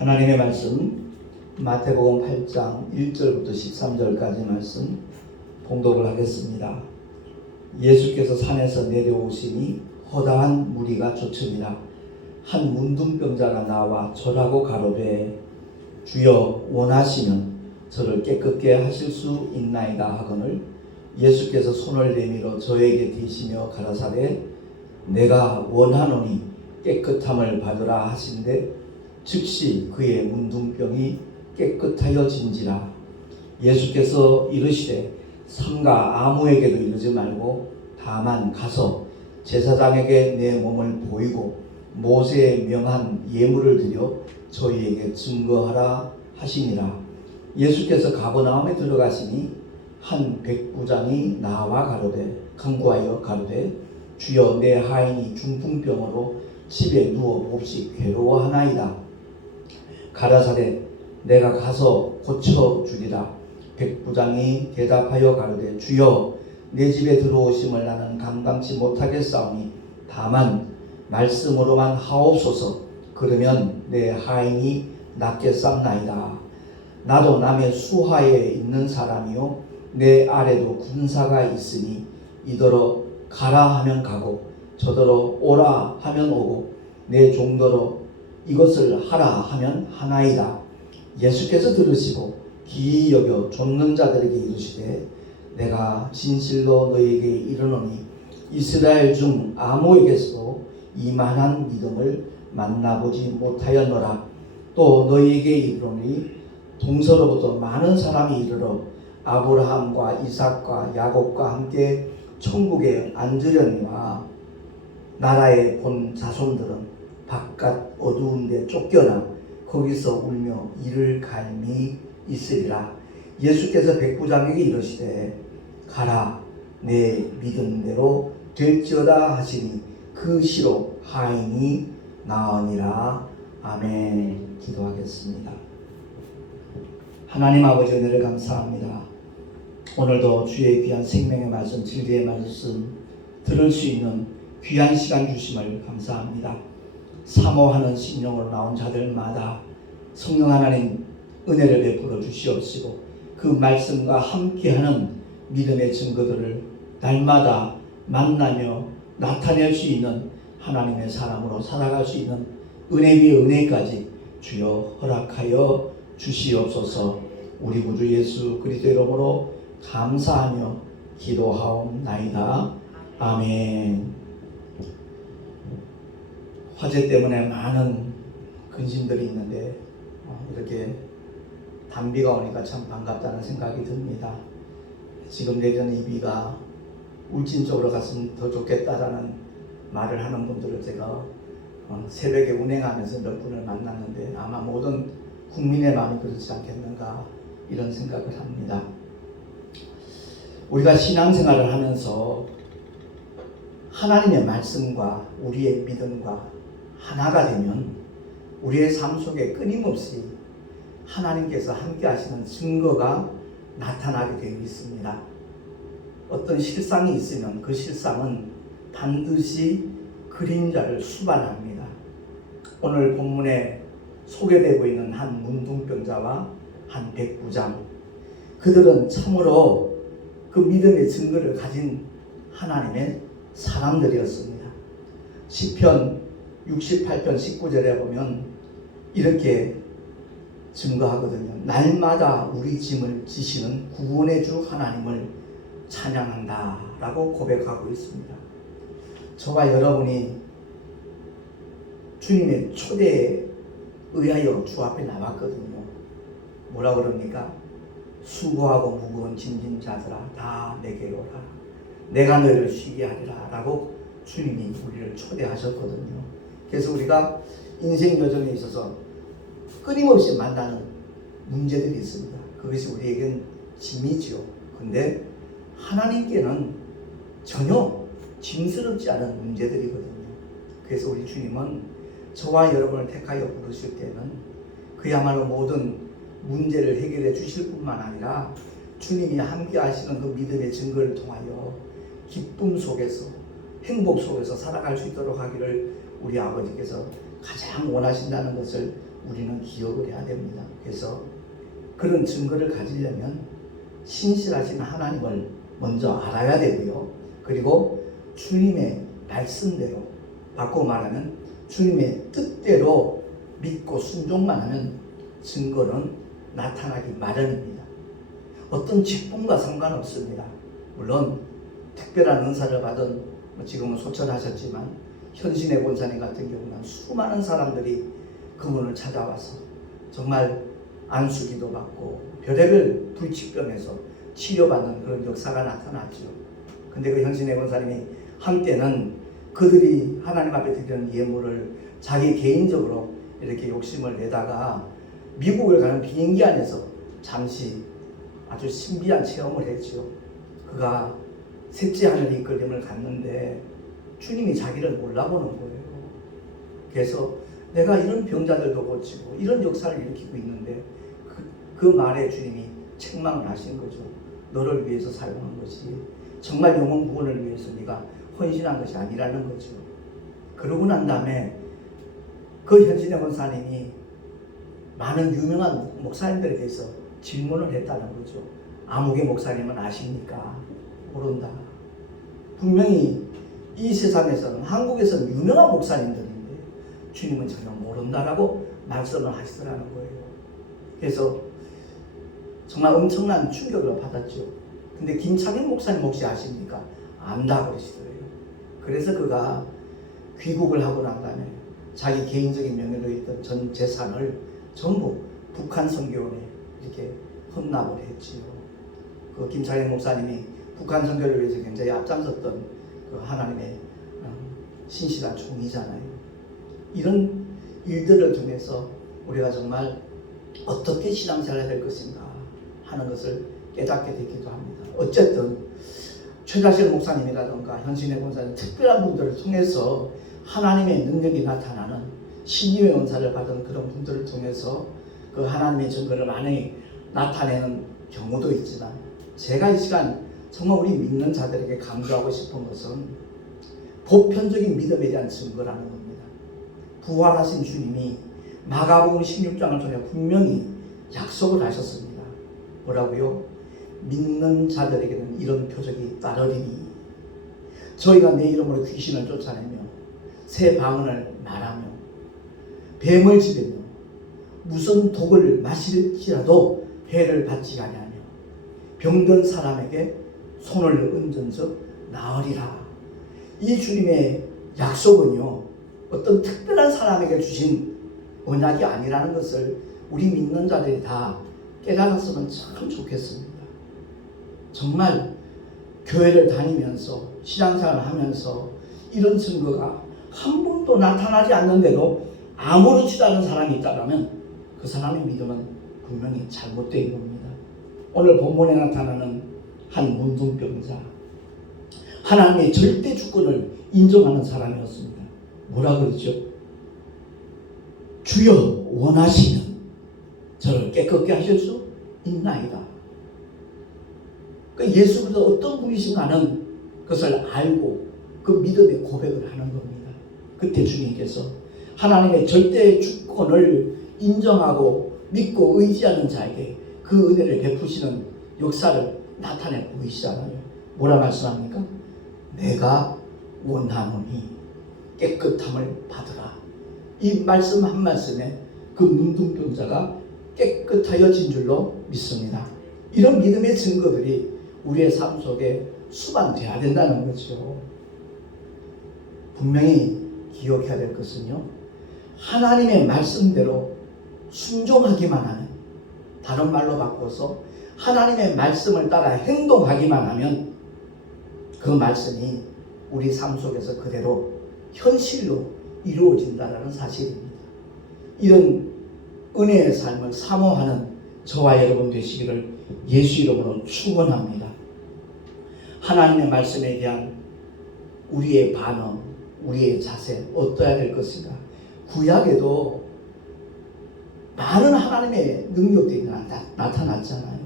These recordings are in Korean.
하나님의 말씀 마태복음 8장 1절부터 13절까지 말씀 봉독을 하겠습니다. 예수께서 산에서 내려오시니 허다한 무리가 쫓으니라. 한 문둥병자가 나와 절하고 가로되 주여 원하시면 저를 깨끗게 하실 수 있나이다 하거늘 예수께서 손을 내밀어 저에게 대시며 가라사대 내가 원하노니 깨끗함을 받으라 하신대 즉시 그의 문둥병이 깨끗하여진지라. 예수께서 이르시되 삼가 아무에게도 이르지 말고 다만 가서 제사장에게 내 몸을 보이고 모세의 명한 예물을 드려 저희에게 증거하라 하시니라. 예수께서 가버나움에 들어가시니 한 백부장이 나와 간구하여 가로되 주여 내 하인이 중풍병으로 집에 누워 몹시 괴로워하나이다. 가라사대 내가 가서 고쳐주리라. 백부장이 대답하여 가로되 주여 내 집에 들어오심을 나는 감당치 못하겠사오니 다만 말씀으로만 하옵소서. 그러면 내 하인이 낫겠사옵나이다. 나도 남의 수하에 있는 사람이요 내 아래도 군사가 있으니 이더러 가라 하면 가고 저더러 오라 하면 오고 내 종더러 이것을 하라 하면 하나이다. 예수께서 들으시고 기이 여겨 쫓는 자들에게 이르시되 내가 진실로 너희에게 이르노니 이스라엘 중 아무에게서도 이만한 믿음을 만나보지 못하였노라. 또 너희에게 이르노니 동서로부터 많은 사람이 이르러 아브라함과 이삭과 야곱과 함께 천국에 앉으려니와 나라에 본 자손들은 바깥 어두운 데 쫓겨나 거기서 울며 이를 갈미 있으리라. 예수께서 백부장에게 이르시되 가라 내 믿은 대로 될지어다 하시니 그 시로 하인이 나으니라. 아멘. 기도하겠습니다. 하나님 아버지 은혜를 감사합니다. 오늘도 주의 귀한 생명의 말씀 진리의 말씀 들을 수 있는 귀한 시간 주심을 감사합니다. 사모하는 심령으로 나온 자들마다 성령 하나님 은혜를 베풀어 주시옵시고 그 말씀과 함께하는 믿음의 증거들을 날마다 만나며 나타낼 수 있는 하나님의 사람으로 살아갈 수 있는 은혜 위에 은혜까지 주여 허락하여 주시옵소서. 우리 구주 예수 그리스도의 이름으로 감사하며 기도하옵나이다. 아멘. 화재 때문에 많은 근심들이 있는데 이렇게 단비가 오니까 참 반갑다는 생각이 듭니다. 지금 내리는 이 비가 울진 쪽으로 갔으면 더 좋겠다라는 말을 하는 분들을 제가 새벽에 운행하면서 몇 분을 만났는데 아마 모든 국민의 마음이 그렇지 않겠는가 이런 생각을 합니다. 우리가 신앙생활을 하면서 하나님의 말씀과 우리의 믿음과 하나가 되면 우리의 삶 속에 끊임없이 하나님께서 함께 하시는 증거가 나타나게 되어 있습니다. 어떤 실상이 있으면 그 실상은 반드시 그림자를 수반합니다. 오늘 본문에 소개되고 있는 한 문둥병자와 한 백부장, 그들은 참으로 그 믿음의 증거를 가진 하나님의 사람들이었습니다. 시편 68편 19절에 보면 이렇게 증거하거든요. 날마다 우리 짐을 지시는 구원의 주 하나님을 찬양한다 라고 고백하고 있습니다. 저와 여러분이 주님의 초대에 의하여 주 앞에 나왔거든요. 뭐라 그럽니까? 수고하고 무거운 짐진 자들아 다 내게로 오라. 내가 너희를 쉬게 하리라 라고 주님이 우리를 초대하셨거든요. 그래서 우리가 인생 여정에 있어서 끊임없이 만나는 문제들이 있습니다. 그것이 우리에겐 짐이지요. 근데 하나님께는 전혀 짐스럽지 않은 문제들이거든요. 그래서 우리 주님은 저와 여러분을 택하여 부르실 때는 그야말로 모든 문제를 해결해 주실 뿐만 아니라 주님이 함께 하시는 그 믿음의 증거를 통하여 기쁨 속에서 행복 속에서 살아갈 수 있도록 하기를 우리 아버지께서 가장 원하신다는 것을 우리는 기억을 해야 됩니다. 그래서 그런 증거를 가지려면 신실하신 하나님을 먼저 알아야 되고요. 그리고 주님의 말씀대로, 바꿔 말하면 주님의 뜻대로 믿고 순종만 하면 증거는 나타나기 마련입니다. 어떤 직분과 상관없습니다. 물론 특별한 은사를 받은, 지금은 소천하셨지만 현신의 권사님 같은 경우는 수많은 사람들이 그분을 찾아와서 정말 안수기도 받고 별의별 불치병에서 치료받는 그런 역사가 나타났죠. 근데 그 현신의 권사님이 한때는 그들이 하나님 앞에 드리는 예물을 자기 개인적으로 이렇게 욕심을 내다가 미국을 가는 비행기 안에서 잠시 아주 신비한 체험을 했죠. 그가 셋째 하늘 이끌림을 갔는데 주님이 자기를 몰라보는 거예요. 그래서 내가 이런 병자들도 고치고 이런 역사를 일으키고 있는데 그 말에 주님이 책망을 하신 거죠. 너를 위해서 사용한 것이 정말 영혼 구원을 위해서 네가 헌신한 것이 아니라는 거죠. 그러고 난 다음에 그 현신의 권사님이 많은 유명한 목사님들에 대해서 질문을 했다는 거죠. 아무개 목사님은 아십니까? 모른다. 분명히 이 세상에서는, 한국에서는 유명한 목사님들인데 주님은 전혀 모른다라고 말씀을 하시더라는 거예요. 그래서 정말 엄청난 충격을 받았죠. 근데 김창현 목사님 혹시 아십니까? 안다 그러시더래요. 그래서 그가 귀국을 하고 난 다음에 자기 개인적인 명예로 있던 전 재산을 전부 북한 선교원에 이렇게 헌납을 했지요. 그 김창현 목사님이 북한 선교를 위해서 굉장히 앞장섰던 그 하나님의 신실한 종이잖아요. 이런 일들을 통해서 우리가 정말 어떻게 신앙생활을 해야 될 것인가 하는 것을 깨닫게 되기도 합니다. 어쨌든 최다실 목사님이라든가 현신의 권사님, 특별한 분들을 통해서 하나님의 능력이 나타나는 신임의 은사를 받은 그런 분들을 통해서 그 하나님의 증거를 많이 나타내는 경우도 있지만, 제가 이 시간 정말 우리 믿는 자들에게 강조하고 싶은 것은 보편적인 믿음에 대한 증거라는 겁니다. 부활하신 주님이 마가복음 16장을 통해 분명히 약속을 하셨습니다. 뭐라고요? 믿는 자들에게는 이런 표적이 따르리니 저희가 내 이름으로 귀신을 쫓아내며 새 방언을 말하며 뱀을 지배며 무슨 독을 마실지라도 해를 받지 아니하며 병든 사람에게 손을 얹은즉 나으리라. 이 주님의 약속은요, 어떤 특별한 사람에게 주신 언약이 아니라는 것을 우리 믿는 자들이 다 깨달았으면 참 좋겠습니다. 정말 교회를 다니면서 신앙생활을 하면서 이런 증거가 한 번도 나타나지 않는데도 아무렇지도 않은 사람이 있다면 그 사람의 믿음은 분명히 잘못된 겁니다. 오늘 본문에 나타나는 한 문둥병자, 하나님의 절대 주권을 인정하는 사람이었습니다. 뭐라 그러죠? 주여 원하시면 저를 깨끗게 하실 수 있나이다. 그러니까 예수 그리스도 어떤 분이신가는 그것을 알고 그 믿음의 고백을 하는 겁니다. 그때 주님께서 하나님의 절대 주권을 인정하고 믿고 의지하는 자에게 그 은혜를 베푸시는 역사를 나타내 보이시잖아요. 뭐라 말씀합니까? 내가 원하노니 깨끗함을 받으라. 이 말씀 한 말씀에 그 문둥병자가 깨끗하여진 줄로 믿습니다. 이런 믿음의 증거들이 우리의 삶 속에 수반되어야 된다는 거죠. 분명히 기억해야 될 것은요, 하나님의 말씀대로 순종하기만 하면, 다른 말로 바꿔서 하나님의 말씀을 따라 행동하기만 하면 그 말씀이 우리 삶 속에서 그대로 현실로 이루어진다는 사실입니다. 이런 은혜의 삶을 사모하는 저와 여러분 되시기를 예수 이름으로 축원합니다. 하나님의 말씀에 대한 우리의 반응, 우리의 자세 어떠해야 될 것인가? 구약에도 많은 하나님의 능력들이 나타났잖아요.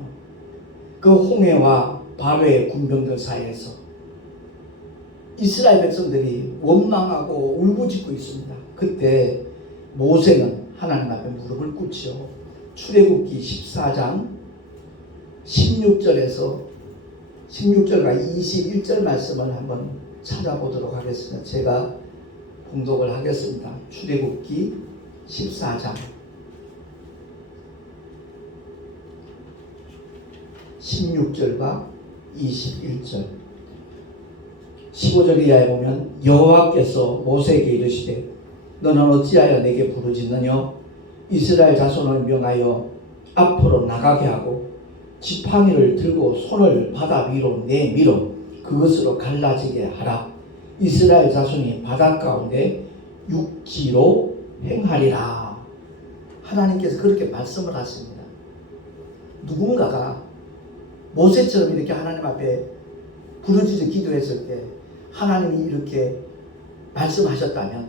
그 홍해와 바로의 군병들 사이에서 이스라엘 백성들이 원망하고 울부짖고 있습니다. 그때 모세는 하나님 앞에 무릎을 꿇죠. 출애굽기 14장 16절과 21절 말씀을 한번 찾아보도록 하겠습니다. 제가 봉독을 하겠습니다. 출애굽기 14장 16절과 21절 15절 이하에 보면 여호와께서 모세에게 이르시되 너는 어찌하여 내게 부르짖느냐 이스라엘 자손을 명하여 앞으로 나가게 하고 지팡이를 들고 손을 바다 위로 내밀어 그것으로 갈라지게 하라. 이스라엘 자손이 바다 가운데 육지로 행하리라. 하나님께서 그렇게 말씀을 하십니다. 누군가가 모세처럼 이렇게 하나님 앞에 부르짖어 기도했을 때 하나님이 이렇게 말씀하셨다면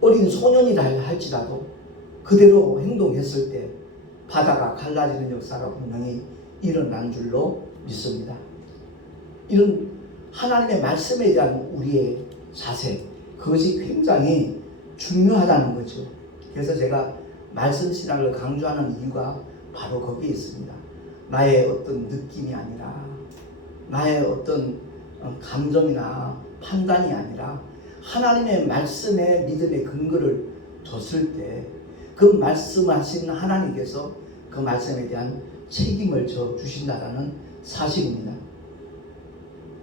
어린 소년이라 할지라도 그대로 행동했을 때 바다가 갈라지는 역사가 분명히 일어난 줄로 믿습니다. 이런 하나님의 말씀에 대한 우리의 자세, 그것이 굉장히 중요하다는 거죠. 그래서 제가 말씀 신학을 강조하는 이유가 바로 거기에 있습니다. 나의 어떤 느낌이 아니라 나의 어떤 감정이나 판단이 아니라 하나님의 말씀에 믿음의 근거를 뒀을 때 그 말씀하신 하나님께서 그 말씀에 대한 책임을 져 주신다는 사실입니다.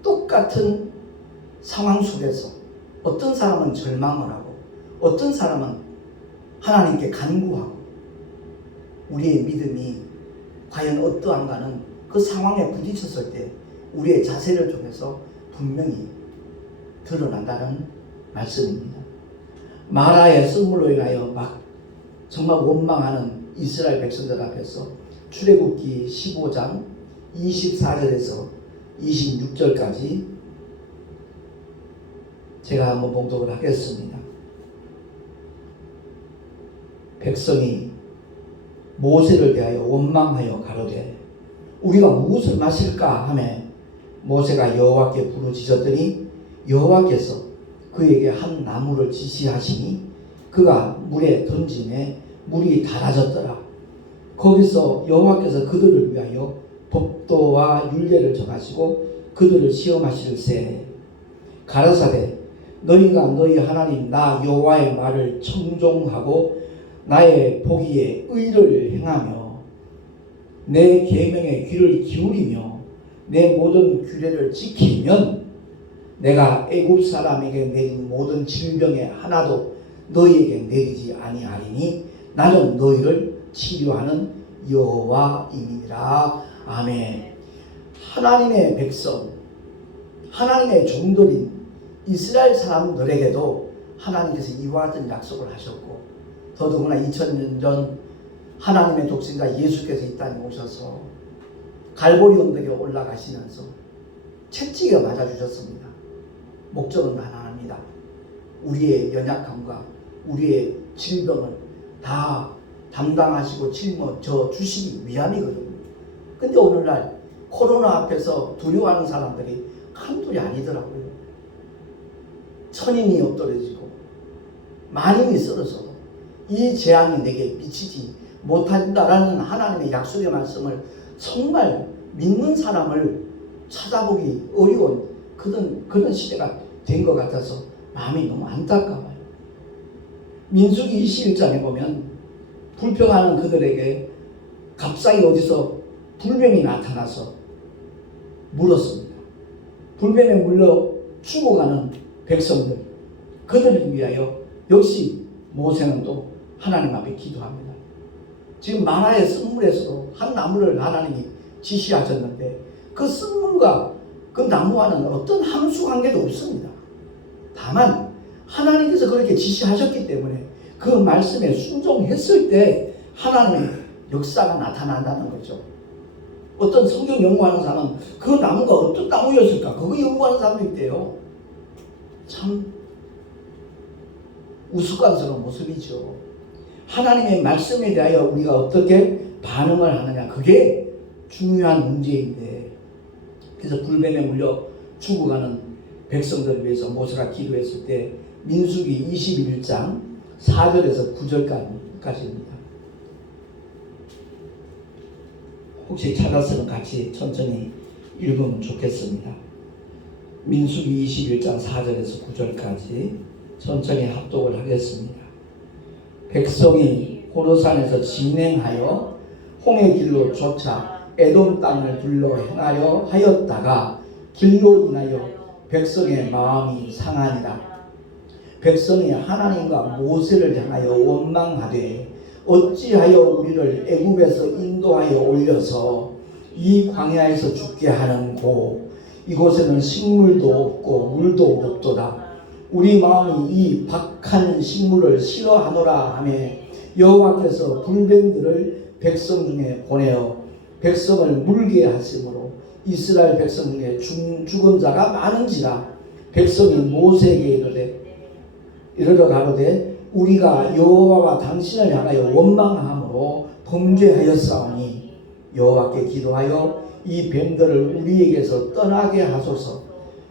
똑같은 상황 속에서 어떤 사람은 절망을 하고 어떤 사람은 하나님께 간구하고 우리의 믿음이 과연 어떠한가는 그 상황에 부딪혔을 때 우리의 자세를 통해서 분명히 드러난다는 말씀입니다. 마라의 썰물로 인하여 막 정말 원망하는 이스라엘 백성들 앞에서 출애굽기 15장 24절에서 26절까지 제가 한번 봉독을 하겠습니다. 백성이 모세를 대하여 원망하여 가로되 우리가 무엇을 마실까 하매 모세가 여호와께 부르짖었더니 여호와께서 그에게 한 나무를 지시하시니 그가 물에 던짐에 물이 달아졌더라. 거기서 여호와께서 그들을 위하여 법도와 율례를 정하시고 그들을 시험하실세 가라사대 너희가 너희 하나님 나 여호와의 말을 청종하고 나의 보기에 의를 행하며 내 계명에 귀를 기울이며 내 모든 규례를 지키면 내가 애굽 사람에게 내린 모든 질병의 하나도 너희에게 내리지 아니하리니 나는 너희를 치료하는 여호와이니라. 아멘. 하나님의 백성, 하나님의 종들인 이스라엘 사람들에게도 하나님께서 이와 같은 약속을 하셨고 더더구나 2000년 전 하나님의 독생자 예수께서 이 땅에 오셔서 갈보리 언덕에 올라가시면서 채찍에 맞아주셨습니다. 목적은 하나입니다. 우리의 연약함과 우리의 질병을 다 담당하시고 짊어져 주시기 위함이거든요. 근데 오늘날 코로나 앞에서 두려워하는 사람들이 한둘이 아니더라고요. 천인이 엎드러지고 만인이 쓰러져도 이 재앙이 내게 미치지 못한다라는 하나님의 약속의 말씀을 정말 믿는 사람을 찾아보기 어려운 그런 시대가 된 것 같아서 마음이 너무 안타까워요. 민수기 21장에 보면 불평하는 그들에게 갑자기 어디서 불뱀이 나타나서 물었습니다. 불뱀에 물려 죽어가는 백성들, 그들을 위하여 역시 모세는 또 하나님 앞에 기도합니다. 지금 마라의 썰물에서도 한 나무를 하나님이 지시하셨는데 그 썰물과 그 나무와는 어떤 함수 관계도 없습니다. 다만 하나님께서 그렇게 지시하셨기 때문에 그 말씀에 순종했을 때 하나님의 역사가 나타난다는 거죠. 어떤 성경 연구하는 사람은 그 나무가 어떤 나무였을까? 그거 연구하는 사람도 있대요. 참 우스꽝스러운 모습이죠. 하나님의 말씀에 대하여 우리가 어떻게 반응을 하느냐, 그게 중요한 문제인데, 그래서 불뱀에 물려 죽어가는 백성들을 위해서 모세가 기도했을 때 민수기 21장 4절에서 9절까지입니다. 혹시 찾았으면 같이 천천히 읽으면 좋겠습니다. 민수기 21장 4절에서 9절까지 천천히 합독을 하겠습니다. 백성이 호르산에서 진행하여 홍해 길로 쫓아 에돔 땅을 둘러 행하려 하였다가 길로 인하여 백성의 마음이 상하니라. 백성이 하나님과 모세를 향하여 원망하되 어찌하여 우리를 애굽에서 인도하여 올려서 이 광야에서 죽게 하는고 이곳에는 식물도 없고 물도 없도다. 우리 마음이 이 박한 식물을 싫어하노라 하며 여호와께서 불뱀들을 백성 중에 보내어 백성을 물게 하심으로 이스라엘 백성 중에 죽은 자가 많은지라. 백성이 모세에게 이르러 가로되 우리가 여호와와 당신을 향하여 원망함으로 범죄하였사오니 여호와께 기도하여 이 뱀들을 우리에게서 떠나게 하소서.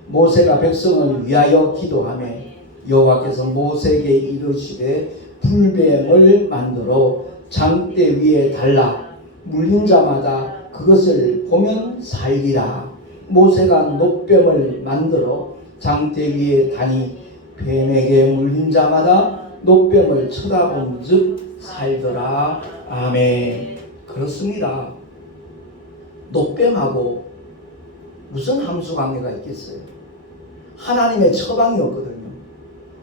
모세가 백성을 위하여 기도하며 여호와께서 모세에게 이르시되 불뱀을 만들어 장대 위에 달라 물린 자마다 그것을 보면 살리라. 모세가 놋뱀을 만들어 장대 위에 다니 뱀에게 물린 자마다 놋뱀을 쳐다본 즉 살더라. 아멘. 그렇습니다. 놋뱀하고 무슨 함수관계가 있겠어요? 하나님의 처방이었거든요.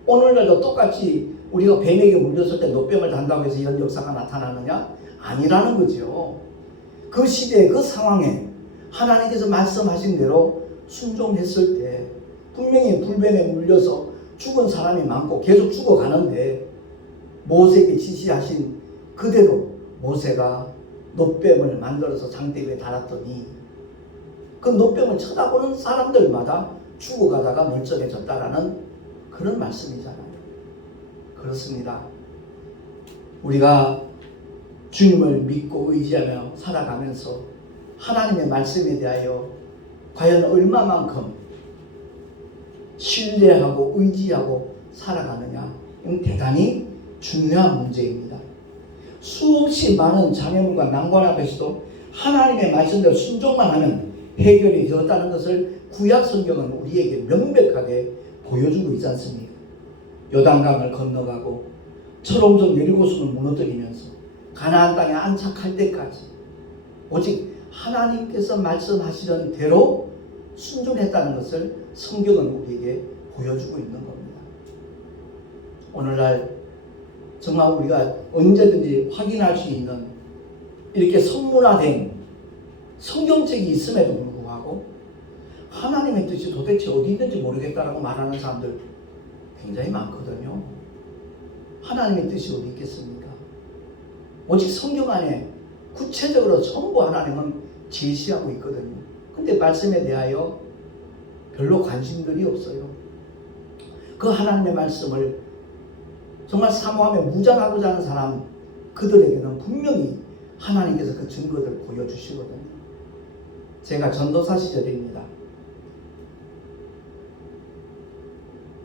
오늘날도 똑같이 우리가 뱀에게 물렸을 때 놋뱀을 단다고 해서 이런 역사가 나타나느냐? 아니라는 거죠. 그 시대에 그 상황에 하나님께서 말씀하신 대로 순종했을 때 분명히 불뱀에 물려서 죽은 사람이 많고 계속 죽어가는데 모세에게 지시하신 그대로 모세가 놋뱀을 만들어서 장대 위에 달았더니 그 놋뱀을 쳐다보는 사람들마다 죽어가다가 멀쩡해졌다라는 그런 말씀이잖아요. 그렇습니다. 우리가 주님을 믿고 의지하며 살아가면서 하나님의 말씀에 대하여 과연 얼마만큼 신뢰하고 의지하고 살아가느냐, 이건 대단히 중요한 문제입니다. 수없이 많은 장애물과 난관 앞에서도 하나님의 말씀대로 순종만 하면 해결이 되었다는 것을 구약 성경은 우리에게 명백하게 보여주고 있지 않습니까? 요단강을 건너가고 철옹성 여리고성을 무너뜨리면서 가나안 땅에 안착할 때까지 오직 하나님께서 말씀하시던 대로 순종했다는 것을 성경은 우리에게 보여주고 있는 겁니다. 오늘날 정말 우리가 언제든지 확인할 수 있는 이렇게 선문화된 성경책이 있음에도 불구하고 하나님의 뜻이 도대체 어디 있는지 모르겠다라고 말하는 사람들 굉장히 많거든요. 하나님의 뜻이 어디 있겠습니까? 오직 성경 안에 구체적으로 전부 하나님은 제시하고 있거든요. 근데 말씀에 대하여 별로 관심들이 없어요. 그 하나님의 말씀을 정말 사모하며 무장하고자 하는 사람, 그들에게는 분명히 하나님께서 그 증거들을 보여주시거든요. 제가 전도사 시절입니다.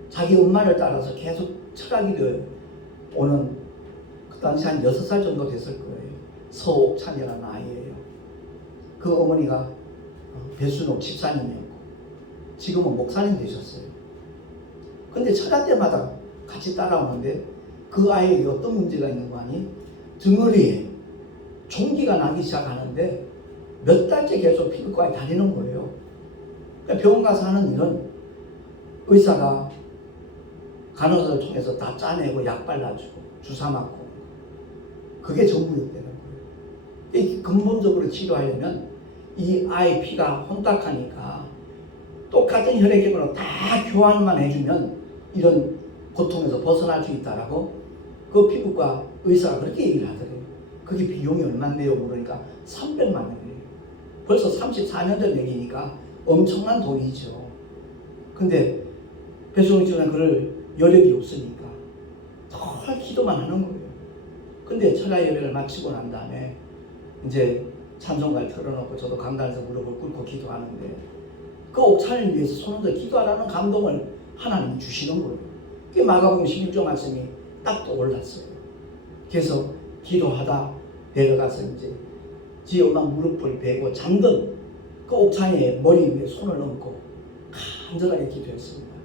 자기 엄마를 따라서 계속 철학기도에 오는 그 당시 한 6살 정도 됐을 거예요. 서옥찬이라는 아이예요. 그 어머니가 배순옥 집사님이었고 지금은 목사님 되셨어요. 근데 철학 때마다 같이 따라오는데 그 아이에게 어떤 문제가 있는 거 아니? 등허리에 종기가 나기 시작하는데 몇 달째 계속 피부과에 다니는 거예요. 그러니까 병원 가서 하는 일은 의사가 간호사를 통해서 다 짜내고 약 발라주고 주사 맞고 그게 전부였다는 거예요. 근본적으로 치료하려면 이 아이 피가 혼탁하니까 똑같은 혈액형으로 다 교환만 해주면 이런 고통에서 벗어날 수 있다라고 그 피부과 의사가 그렇게 얘기를 하더래요. 그게 비용이 얼마인데요? 물으니까 300만 원이에요. 벌써 34년 전 얘기니까 엄청난 돈이죠. 근데 배송이 전에 그럴 여력이 없으니까 덜 기도만 하는 거예요. 근데 철야 예배를 마치고 난 다음에 이제 찬송가를 틀어놓고 저도 강단에서 무릎을 꿇고 기도하는데 그 옥산을 위해서 손을 들어 기도하라는 감동을 하나님이 주시는 거예요. 그게 마가복음 16장 말씀이 딱 떠올랐어요. 그래서 기도하다 내려가서 이제 지엄한 무릎을 베고 잠든 그 옥산의 머리 위에 손을 얹고 간절하게 기도했습니다.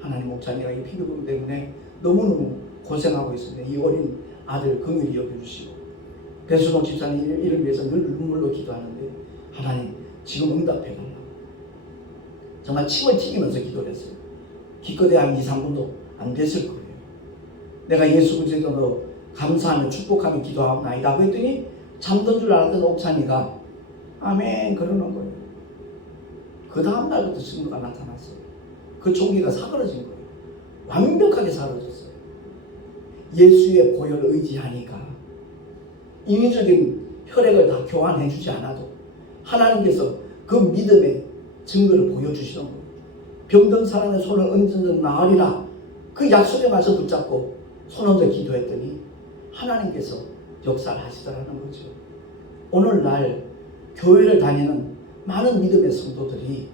하나님, 옥산이가 이 피부병 때문에 너무너무 고생하고 있습니다. 이 어린 아들 긍휼히 여겨주시고, 배순옥 집사님 이를 위해서 늘 눈물로 기도하는데 하나님 지금 응답해달라고 정말 침을 튀기면서 기도를 했어요. 기껏해 한 2, 3분도 안 됐을 거예요. 내가 예수 그리스도로 감사하며 축복하며 기도하옵나이다 했더니 잠든 줄 알았던 옥산이가 아멘 그러는 거예요. 그 다음 날부터 증거가 나타났어요. 그 종기가 사그러진 거예요. 완벽하게 사라졌어요. 예수의 보혈을 의지하니까 인위적인 혈액을 다 교환해 주지 않아도 하나님께서 그 믿음의 증거를 보여주시는 거예요. 병든 사람의 손을 얹은 나으리라 그 약속에 맞서 붙잡고 손 얹어 기도했더니 하나님께서 역사를 하시더라는 거죠. 오늘날 교회를 다니는 많은 믿음의 성도들이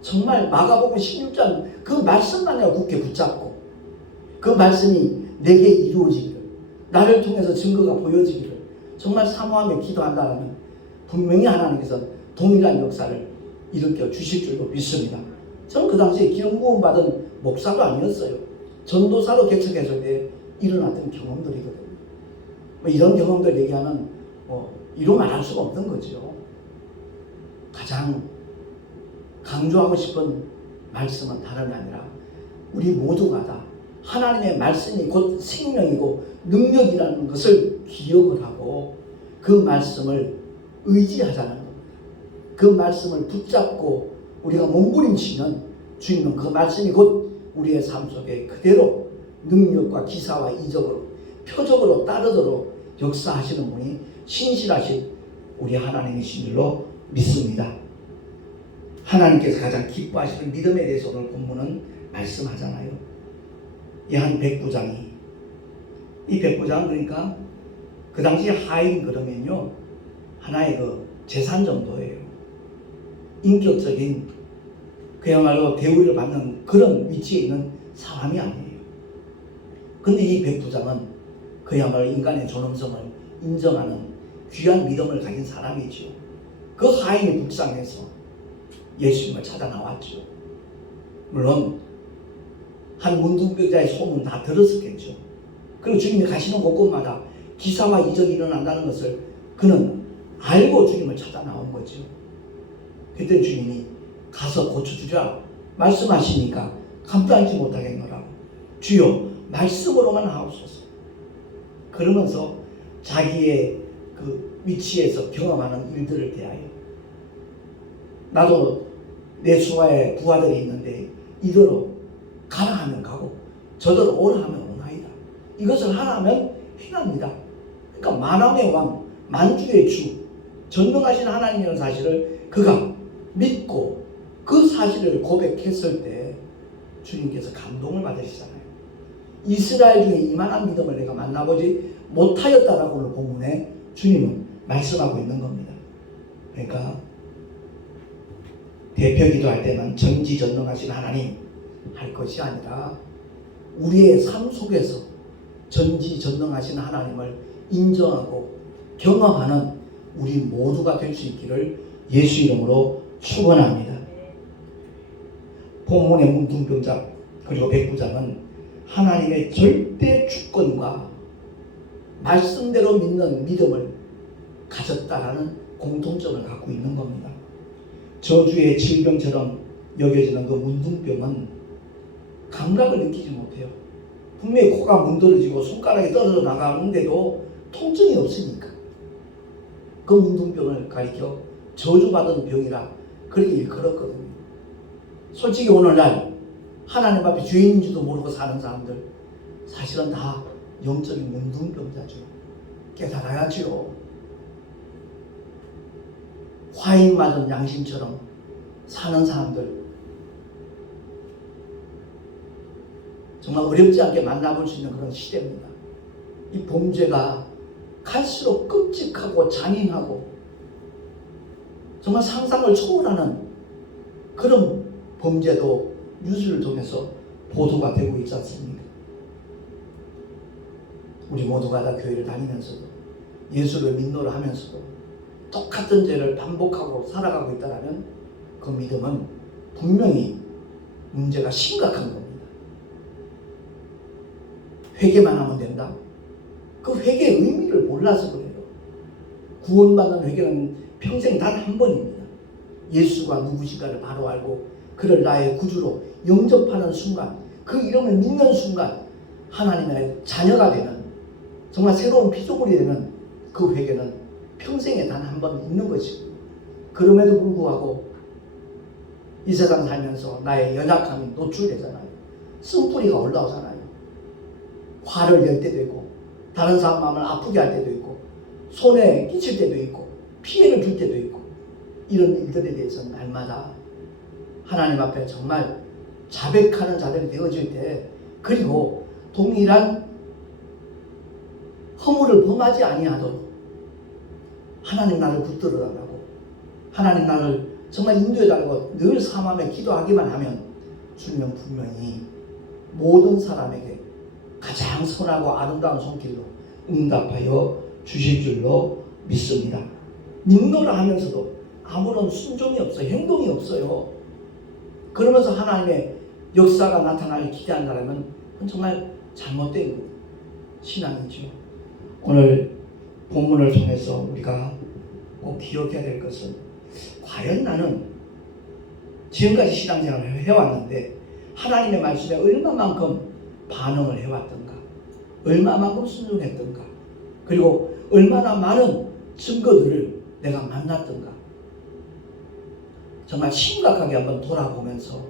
정말 마가복음 16장 그 말씀만에 굳게 붙잡고 그 말씀이 내게 이루어지기를, 나를 통해서 증거가 보여지기를 정말 사모하며 기도한다면 분명히 하나님께서 동일한 역사를 일으켜 주실 줄로 믿습니다. 저는 그 당시에 기름 부음 받은 목사도 아니었어요. 전도사로 개척했을 때 일어났던 경험들이거든요. 이런 경험들 얘기하면 이루 말할 수가 없는 거죠. 가장 강조하고 싶은 말씀은 다름이 아니라 우리 모두가 다 하나님의 말씀이 곧 생명이고 능력이라는 것을 기억을 하고 그 말씀을 의지하자는 겁니다. 그 말씀을 붙잡고 우리가 몸부림치면 주님은 그 말씀이 곧 우리의 삶 속에 그대로 능력과 기사와 이적으로 표적으로 따르도록 역사하시는 분이 신실하신 우리 하나님이신 줄로 믿습니다. 하나님께서 가장 기뻐하시는 믿음에 대해서 오늘 본문은 말씀하잖아요. 이 한 백부장이, 이 백부장은 그러니까 그 당시 하인 그러면요 하나의 그 재산 정도예요. 인격적인 그야말로 대우를 받는 그런 위치에 있는 사람이 아니에요. 근데 이 백부장은 그야말로 인간의 존엄성을 인정하는 귀한 믿음을 가진 사람이죠. 그 하인이 불쌍해서 예수님을 찾아 나왔죠. 물론 한 문둥병자의 소문 다 들었었겠죠. 그리고 주님이 가시는 곳곳마다 기사와 이적이 일어난다는 것을 그는 알고 주님을 찾아 나온 거죠. 그때 주님이 가서 고쳐주자 말씀하시니까 감당하지 못하겠노라고, 주여 말씀으로만 하옵소서. 그러면서 자기의 그 위치에서 경험하는 일들을 대하여 나도 내 수하에 부하들이 있는데 이대로 가라 하면 가고 저대로 오라 하면 오나이다. 이것을 하라 하면 행합니다. 그러니까 만왕의 왕, 만주의 주, 전능하신 하나님이라는 사실을 그가 믿고 그 사실을 고백했을 때 주님께서 감동을 받으시잖아요. 이스라엘 중에 이만한 믿음을 내가 만나보지 못하였다라고 오늘 본문에 주님은 말씀하고 있는 겁니다. 그러니까 대표 기도할 때는 전지전능하신 하나님 할 것이 아니라 우리의 삶 속에서 전지전능하신 하나님을 인정하고 경험하는 우리 모두가 될 수 있기를 예수 이름으로 축원합니다. 본문의 문둥병자 그리고 백부장은 하나님의 절대 주권과 말씀대로 믿는 믿음을 가졌다라는 공통점을 갖고 있는 겁니다. 저주의 질병처럼 여겨지는 그 문둥병은 감각을 느끼지 못해요. 분명히 코가 문드러지고 손가락이 떨어져 나가는데도 통증이 없으니까 그 문둥병을 가리켜 저주받은 병이라 그렇게 일컬었거든요. 솔직히 오늘날 하나님 앞에 죄인인지도 모르고 사는 사람들 사실은 다 영적인 문둥병자죠. 깨달아야죠. 화인 맞은 양심처럼 사는 사람들 정말 어렵지 않게 만나볼 수 있는 그런 시대입니다. 이 범죄가 갈수록 끔찍하고 잔인하고 정말 상상을 초월하는 그런 범죄도 뉴스를 통해서 보도가 되고 있지 않습니까? 우리 모두가 다 교회를 다니면서도 예수를 믿노라 하면서도 똑같은 죄를 반복하고 살아가고 있다면 그 믿음은 분명히 문제가 심각한 겁니다. 회개만 하면 된다? 그 회개의 의미를 몰라서 그래요. 구원받는 회개는 평생 단 한 번입니다. 예수가 누구신가를 바로 알고 그를 나의 구주로 영접하는 순간, 그 이름을 믿는 순간 하나님의 자녀가 되는, 정말 새로운 피조물이 되는 그 회개는 평생에 단 한 번 있는 것이고, 그럼에도 불구하고 이 세상 살면서 나의 연약함이 노출되잖아요. 쓴뿌리가 올라오잖아요. 화를 낼 때도 있고, 다른 사람 마음을 아프게 할 때도 있고, 손에 끼칠 때도 있고, 피해를 줄 때도 있고, 이런 일들에 대해서 날마다 하나님 앞에 정말 자백하는 자들이 되어질 때, 그리고 동일한 허물을 범하지 아니하도록 하나님 나를 붙들어달라고, 하나님 나를 정말 인도해달라고 늘 사마음에 기도하기만 하면 주님은 분명히 모든 사람에게 가장 선하고 아름다운 손길로 응답하여 주실 줄로 믿습니다. 믿노라 하면서도 아무런 순종이 없어요. 행동이 없어요. 그러면서 하나님의 역사가 나타나길 기대한다면 그건 정말 잘못된 신앙이죠. 오늘 본문을 통해서 우리가 꼭 기억해야 될 것은, 과연 나는 지금까지 신앙생활을 해왔는데 하나님의 말씀에 얼마만큼 반응을 해왔던가, 얼마만큼 순종했던가, 그리고 얼마나 많은 증거들을 내가 만났던가, 정말 심각하게 한번 돌아보면서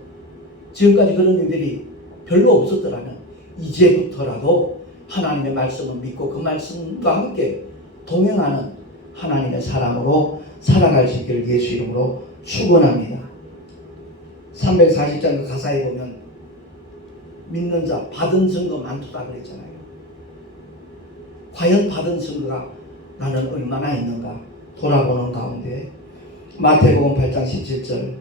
지금까지 그런 일들이 별로 없었더라면 이제부터라도 하나님의 말씀을 믿고 그 말씀과 함께 동행하는 하나님의 사람으로 살아갈 수 있기를 예수 이름으로 축원합니다. 340장 가사에 보면 믿는 자 받은 증거 많도다 그랬잖아요. 과연 받은 증거가 나는 얼마나 있는가 돌아보는 가운데, 마태복음 8장 17절,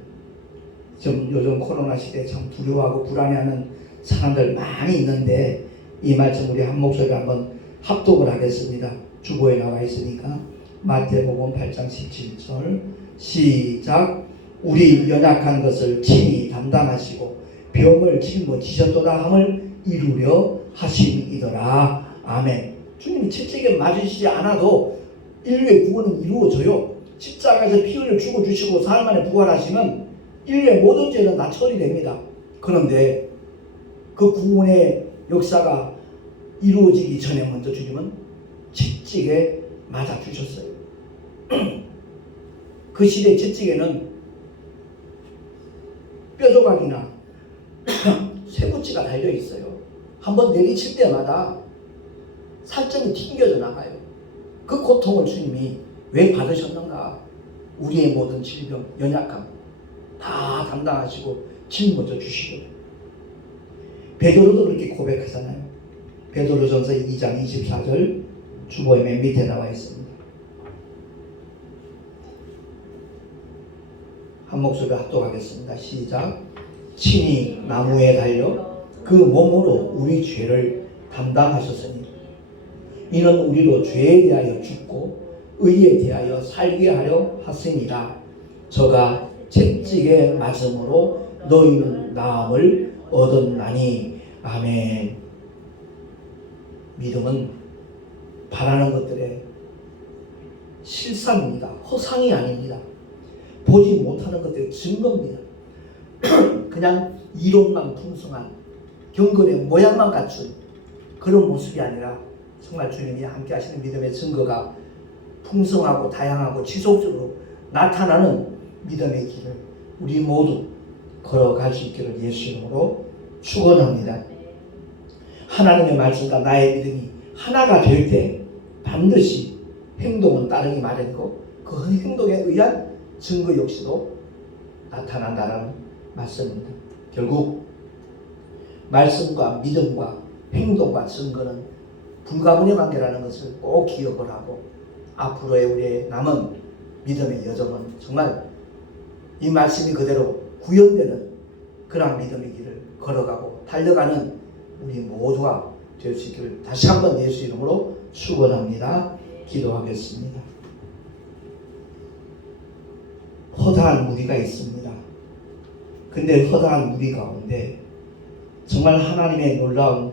요즘 코로나 시대에 참 두려워하고 불안해하는 사람들 많이 있는데 이 말씀 우리 한 목소리로 한번 합독을 하겠습니다. 주보에 나와 있으니까 마태복음 8장 17절 시작. 우리 연약한 것을 친히 담당하시고 병을 짊어지셨도다 함을 이루려 하심이더라. 아멘. 주님이 채찍에 맞으시지 않아도 인류의 구원은 이루어져요. 십자가에서 피 흘려 죽어주시고 사흘 만에 부활하시면 인류의 모든 죄는 다 처리됩니다. 그런데 그 구원의 역사가 이루어지기 전에 먼저 주님은 채찍에 맞아주셨어요. 그 시대의 채찍에는 뼈조각이나 쇠붙이가 달려있어요. 한번 내리칠 때마다 살점이 튕겨져 나가요. 그 고통을 주님이 왜 받으셨는가? 우리의 모든 질병, 연약함 다 담당하시고 짊어져 주시거든요. 베드로도 그렇게 고백하잖아요. 베드로전서 2장 24절 주보의 맨 밑에 나와 있습니다. 한 목소리로 합독하겠습니다. 시작. 친히 나무에 달려 그 몸으로 우리 죄를 담당하셨으니 이는 우리로 죄에 대하여 죽고 의에 대하여 살게 하려 하심이라. 저가 채찍에 맞음으로 너희는 나음을 얻었나니. 아멘. 믿음은 바라는 것들의 실상입니다. 허상이 아닙니다. 보지 못하는 것들의 증거입니다. 그냥 이론만 풍성한, 경건의 모양만 갖춘 그런 모습이 아니라 정말 주님이 함께 하시는 믿음의 증거가 풍성하고 다양하고 지속적으로 나타나는 믿음의 길을 우리 모두 걸어갈 수 있기를 예수 이름으로 축원합니다. 하나님의 말씀과 나의 믿음이 하나가 될 때 반드시 행동은 따르기 마련이고 그 행동에 의한 증거 역시도 나타난다는 말씀입니다. 결국 말씀과 믿음과 행동과 증거는 불가분의 관계라는 것을 꼭 기억을 하고 앞으로의 우리의 남은 믿음의 여정은 정말 이 말씀이 그대로 구현되는 그런 믿음의 길을 걸어가고 달려가는 우리 모두가 될 수 있기를 다시 한번 예수 이름으로 축원합니다. 기도하겠습니다. 허다한 무리가 있습니다. 근데 허다한 무리 가운데 정말 하나님의 놀라운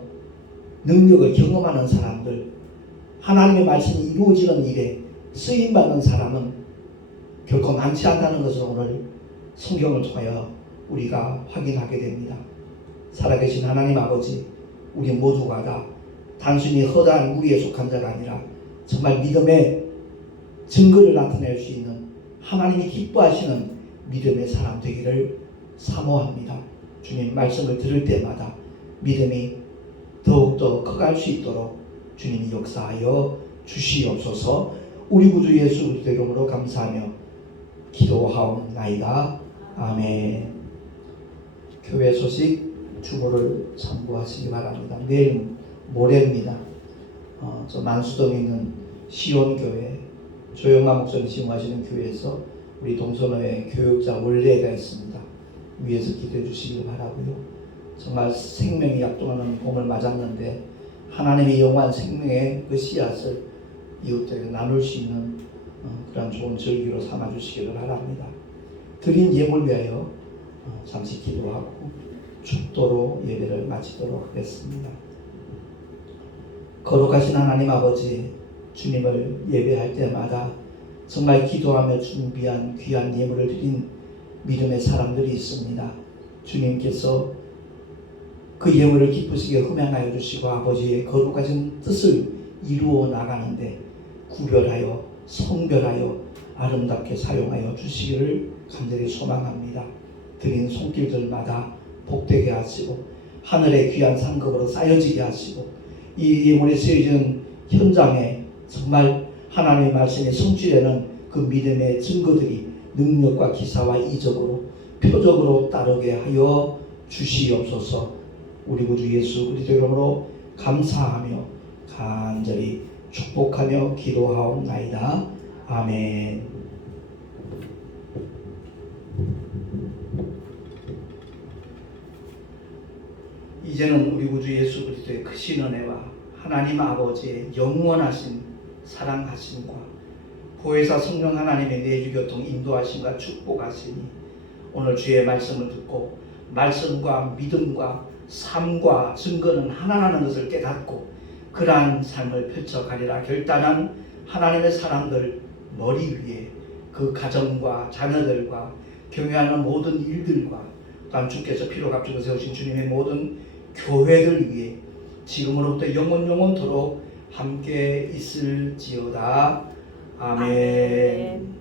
능력을 경험하는 사람들, 하나님의 말씀이 이루어지는 일에 쓰임받는 사람은 결코 많지 않다는 것을 오늘 성경을 통하여 우리가 확인하게 됩니다. 살아계신 하나님 아버지, 우리 모두가 다 단순히 허다한 무리에 속한 자가 아니라 정말 믿음의 증거를 나타낼 수 있는 하나님이 기뻐하시는 믿음의 사람 되기를 사모합니다. 주님 말씀을 들을 때마다 믿음이 더욱더 커갈 수 있도록 주님이 역사하여 주시옵소서. 우리 구주 예수 그리스도 이름으로 감사하며 기도하옵나이다. 아멘. 교회 소식 주보를 참고하시기 바랍니다. 내일 모레입니다. 저 만수동에 있는 시온교회 조영아 목사님 지원하시는 교회에서 우리 동서노회 교육자 원례가 있습니다. 위에서 기도해 주시기 바라고요. 정말 생명이 약동하는 봄을 맞았는데 하나님의 영원한 생명의 그 씨앗을 이웃들에게 나눌 수 있는 그런 좋은 절기로 삼아 주시기를 바랍니다. 드린 예물 위하여 잠시 기도하고 축도로 예배를 마치도록 하겠습니다. 거룩하신 하나님 아버지, 주님을 예배할 때마다 정말 기도하며 준비한 귀한 예물을 드린 믿음의 사람들이 있습니다. 주님께서 그 예물을 기쁘시게 흠양하여 주시고 아버지의 거룩하신 뜻을 이루어 나가는데 구별하여 성별하여 아름답게 사용하여 주시기를 간절히 소망합니다. 드린 손길들마다 복되게 하시고 하늘의 귀한 상급으로 쌓여지게 하시고 이 예물이 쓰여지는 현장에 정말 하나님의 말씀이 성취되는 그 믿음의 증거들이 능력과 기사와 이적으로 표적으로 따르게 하여 주시옵소서. 우리 구주 예수 그리스도 이름으로 감사하며 간절히 축복하며 기도하옵나이다. 아멘. 이제는 우리 구주 예수 그리스도의 크신 은혜와 하나님 아버지의 영원하신 사랑하심과 보혜사 성령 하나님의 내주교통 인도하심과 축복하시니 오늘 주의 말씀을 듣고 말씀과 믿음과 삶과 증거는 하나라는 것을 깨닫고 그러한 삶을 펼쳐가리라 결단한 하나님의 사람들 머리 위에 그 가정과 자녀들과 경영하는 모든 일들과 또한 주께서 피로 값주고 세우신 주님의 모든 교회들 위해 지금으로부터 영원토록 함께 있을지어다. 아멘.